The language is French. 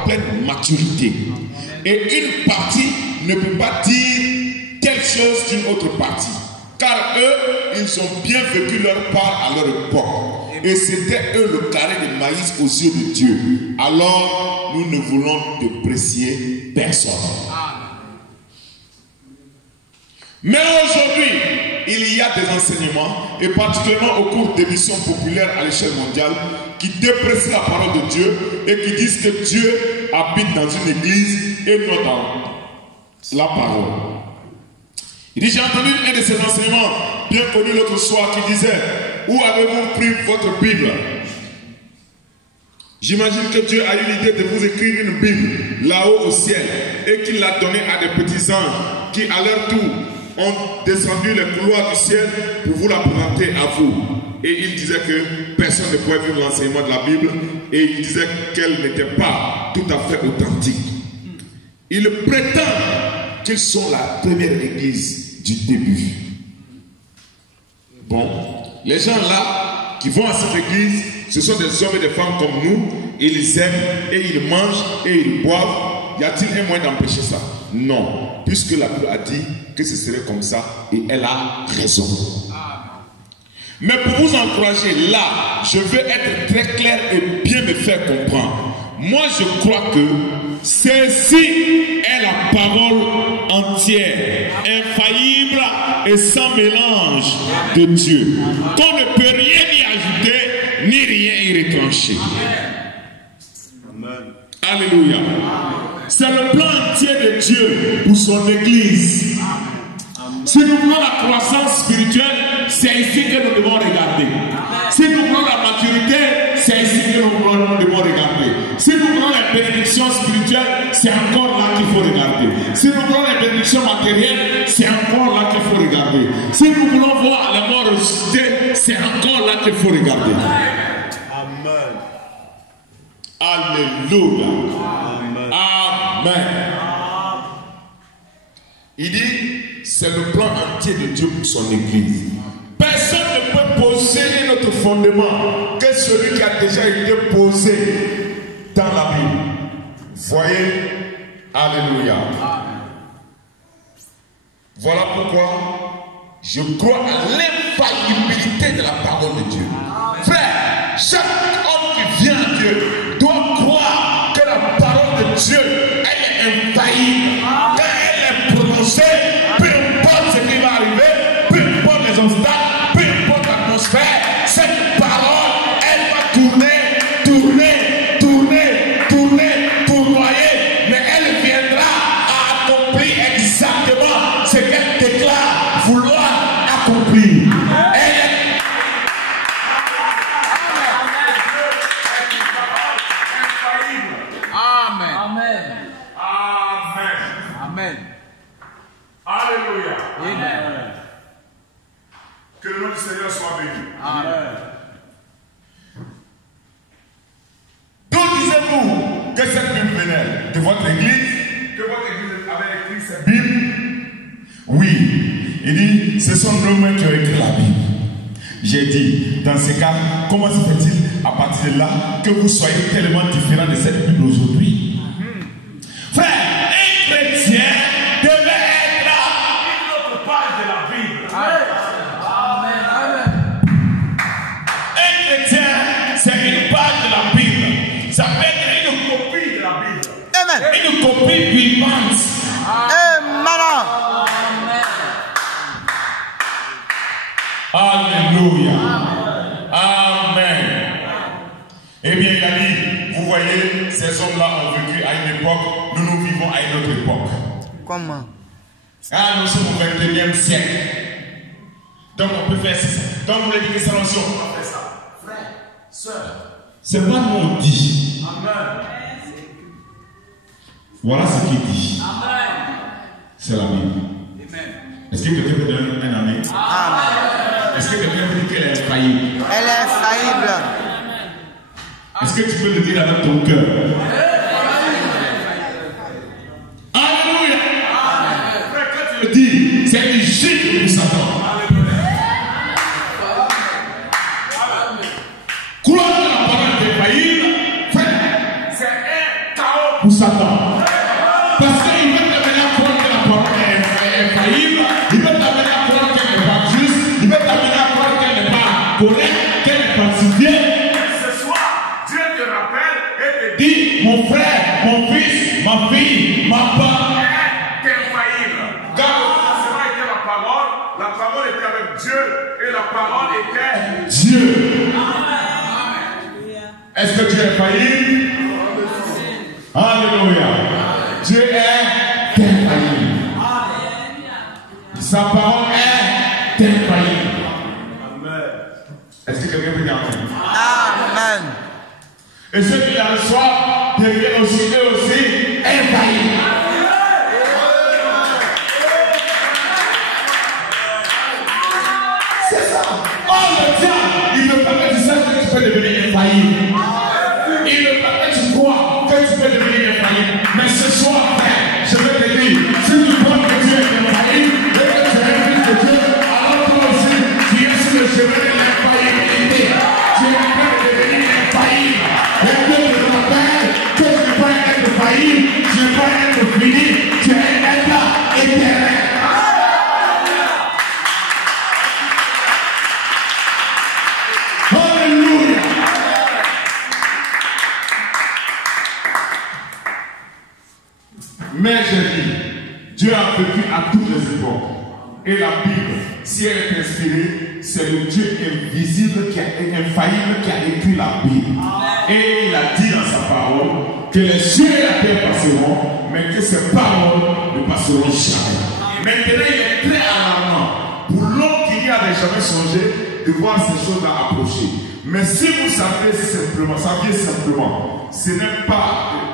leur pleine maturité. Et une partie ne peut pas dire quelque chose d'une autre partie. Car eux, ils ont bien vécu leur part à leur époque. Et c'était eux le carré de maïs aux yeux de Dieu. Alors, nous ne voulons déprécier personne. Mais aujourd'hui, il y a des enseignements, et particulièrement au cours d'émissions populaires à l'échelle mondiale, qui déprécient la parole de Dieu et qui disent que Dieu habite dans une église et non dans la parole. Il dit, j'ai entendu un de ces enseignements bien connu l'autre soir qui disait, où avez-vous pris votre Bible? J'imagine que Dieu a eu l'idée de vous écrire une Bible là-haut au ciel et qu'il l'a donnée à des petits anges qui à leur tour ont descendu les couloirs du ciel pour vous la présenter à vous. Et il disait que personne ne pouvait vivre l'enseignement de la Bible et il disait qu'elle n'était pas tout à fait authentique. Il prétend qu'ils sont la première église du début. Bon, les gens là qui vont à cette église, ce sont des hommes et des femmes comme nous. Ils aiment et ils mangent et ils boivent. Y a-t-il un moyen d'empêcher ça? Non, puisque la Bible a dit que ce serait comme ça et elle a raison. Mais pour vous encourager, là, je veux être très clair et bien me faire comprendre. Moi, je crois que ceci est la parole entière, infaillible et sans mélange de Dieu. Qu'on ne peut rien y ajouter, ni rien y retrancher. Amen. Alléluia. C'est le plan entier de Dieu pour son église. Si nous voulons la croissance spirituelle, c'est ici que nous devons regarder. Si nous voulons la maturité, c'est ici que nous devons regarder. Si nous voulons la bénédiction spirituelle, c'est encore là qu'il faut regarder. Si nous voulons la bénédiction matérielle, c'est encore là qu'il faut regarder. Si nous voulons voir la mort ressuscitée, c'est encore là qu'il faut regarder. Amen. Alléluia. Amen. Amen. Il dit, c'est le plan entier de Dieu pour son église. Personne ne peut poser un autre fondement que celui qui a déjà été posé dans la Bible. Voyez, alléluia. Voilà pourquoi je crois à l'infaillibilité de la parole de Dieu. Frère, chaque homme qui vient à Dieu doit croire que la parole de Dieu, elle est infaillible. Quand elle est prononcée, peu importe ce qui va arriver, peu importe les obstacles, peu importe l'atmosphère, cette parole, elle va tournoyer, mais elle viendra à accomplir exactement ce qu'elle déclare vouloir accomplir. Amen. Amen. Amen. Amen. Alléluia. Amen. Que le nom du Seigneur soit béni. Amen. D'où disiez-vous que cette Bible venait? De votre église? Que votre église avait écrit cette Bible? Oui. Il dit, ce sont nous-mêmes qui avons écrit la Bible. J'ai dit, dans ces cas, comment se fait-il à partir de là que vous soyez tellement différents de cette Bible aujourd'hui? Frère, un chrétien devait être là. Une autre page de la Bible. Amen. Amen. Un chrétien, c'est une page de la Bible. Ça peut être une copie de la Bible. Amen. Une copie vivante. Amen. Alléluia. Amen. Eh bien, il a dit, vous voyez, ces hommes-là ont vécu à une époque, nous vivons à une autre époque. Comment? Ah, nous sommes au 21e siècle. Donc, on peut faire ça. Donc, vous voulez dire que c'est l'ancien, on va faire ça. Frère, soeur, c'est pas nous on dit. Amen. Voilà ce qu'il dit. Amen. C'est la Bible. Amen. Est-ce que quelqu'un peut donner un amen? Amen. Est-ce que quelqu'un peut dire qu'elle est infaillible? Elle est infaillible. Est-ce que tu peux le dire avec ton cœur? Alléluia. Frère, quand tu le dis, c'est une gifle pour Satan. Croire que la parole est infaillible, frère, c'est un chaos pour Satan. Parce qu'il veut t'amener à croire que la parole est infaillible, il veut t'amener à croire qu'elle n'est pas juste, il veut t'amener à croire qu'elle n'est pas correcte, qu'elle n'est pas pacifiée. Ce soir, Dieu te rappelle et te dit, mon frère, mon fils, ma fille, ma part est infaillible. Car le commencement était la parole était avec Dieu et la parole était Dieu. Est-ce que Dieu est faillible? Alléluia. Dieu est infaillible. Sa parole est infaillible. Est-ce que quelqu'un peut dire amen? Et ceux qui la reçoivent deviennent aussi eux aussi infaillibles. C'est ça. Oh le diable, il ne veut pas que tu saches que tu peux devenir infaillible. Il ne veut pas que tu crois que tu peux devenir infaillible. Mais ce soir, frère, je vais te dire, si tu crois que Dieu est infaillible et que tu es un fils de Dieu, alors toi aussi, tu es sur le chemin de l'infaillibilité. Tu es en train de devenir infaillible. Et Dieu te rappelle que tu ne peux pas être faillible, tu ne peux pas être fini, tu es un état éternel. Mais j'ai dit, Dieu a vécu à toutes les époques. Et la Bible, si elle est inspirée, c'est le Dieu invisible, infaillible qui a écrit la Bible. Et il a dit dans sa parole que les cieux et la terre passeront, mais que ses paroles ne passeront jamais. Maintenant, il est très alarmant pour l'homme qui n'y avait jamais songé de voir ces choses-là approcher. Mais si vous savez simplement, ce n'est pas